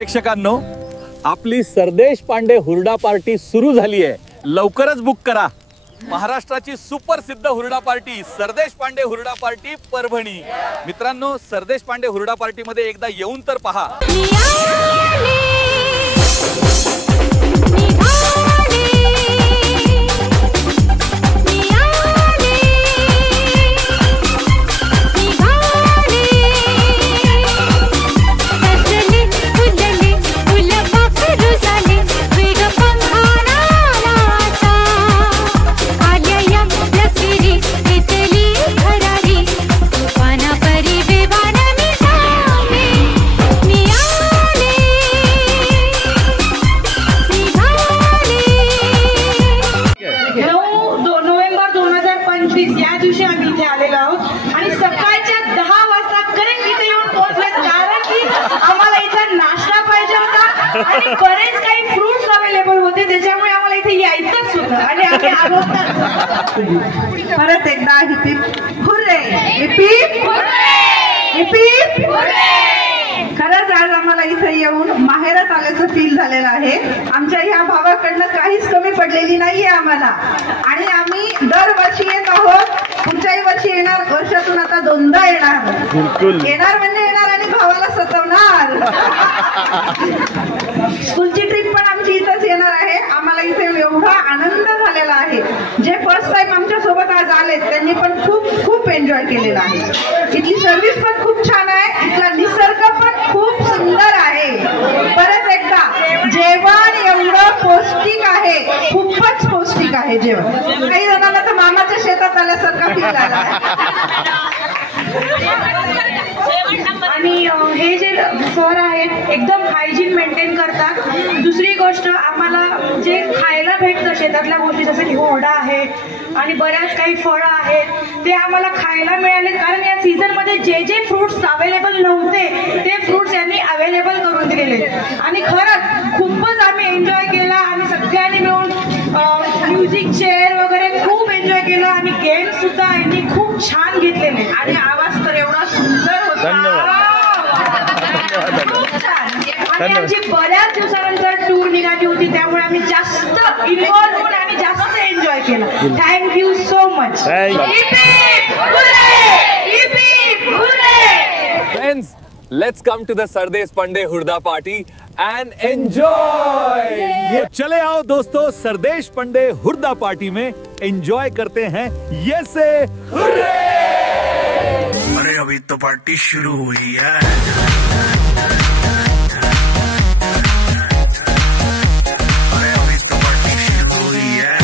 प्रेक्षकांनो, आपली सरदेश पांडे हुरडा पार्टी सुरू झाली आहे। लवकरच बुक करा। महाराष्ट्राची सुप्रसिद्ध हुरडा पार्टी सरदेश पांडे हुरडा पार्टी परभणी। मित्रांनो, सरदेश पांडे हुरडा पार्टी मध्ये एकदा येऊन तर पहा। या दिवशी आम्ही इथे आलेलो आहोत आणि सकाळच्या 10 वाजता करेक्ट इथे येऊन पोहोचले, कारण की आम्हाला इथे नाश्ता पाहिजे होता आणि बरेच काही फ्रुट्स अवेलेबल होते, त्याच्यामुळे आम्हाला इथे यायचंच होतं आणि आम्ही आलो तर परत एकदा हिपीप हुर्रे, हिपीप हुर्रे, हिपीप हुर्रे। खरंच आज आम्हाला इथे येऊन माहेरात आल्याचं फील झालेलं आहे। आमच्या ह्या भावाकडनं काहीच कमी पडलेली नाहीये आम्हाला आणि आम्ही दरवर्षी येत आहोत। पुढच्याही वर्षी येणार, वर्षातून आता 2दा येणार। येणार म्हणजे येणार आणि भावाला सतवणार। स्कूलची ट्रिप पण आमची इथंच येणार आहे। आम्हाला इथे एवढा आनंद झालेला आहे। जे फर्स्ट टाइम आमच्या सोबत आज आले त्यांनी पण खूप एन्जॉय केलेला आहे। इथली सर्व्हिस पण खूप छान आहे, इथला निसर्ग पण खूप सुंदर आहे। परत एकदा जेवण एवढं पौष्टिक आहे, खूपच पौष्टिक आहे जेवण। काही जणांना तर मामाच्या शेतात आल्यासारखा फील आला। आणि हे जे सर आहेत एकदम हायजीन मेंटेन करतात। दुसरी गोष्ट, आम्हाला जे खायला भेटतं शेतातल्या गोष्टी, जसं की हुरडा आहे आणि बऱ्याच काही फळं आहेत, ते आम्हाला खायला मिळाले, कारण या सीझन मध्ये जे फ्रुट्स अवेलेबल नव्हते ते फ्रुट्स यांनी अवेलेबल करून दिलेले आणि खरंच खूपच आम्ही एन्जॉय केला आणि सगळ्यांनी मिळून म्युझिक चेअर वगैरे खूप एन्जॉय केलं आणि गेम सुद्धा यांनी खूप छान घेतलेले आणि आवाज तर एवढा सुंदर होता। आणि आमची बऱ्याच दिवसानंतर टूर निघाली होती, त्यामुळे आम्ही जास्त इन्व्हॉल्व होऊन आणि जास्त एन्जॉय केला। Thank you so much. Friends, let's come to the Sardesh Pandey Hurda party and enjoy। चले आओ दोस्तों, सरदेश पांडे हुरदा पार्टी में एंजॉय करते हैं ये से हुर्रे। अरे अभी तो पार्टी शुरू हुई है। अरे अभी तो पार्टी शुरू हुई है।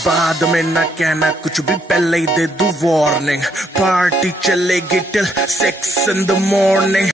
बाद में ना कहना कुछ भी, पहले ही दे दूं वार्निंग। पार्टी चलेगी टिल 6 in the morning।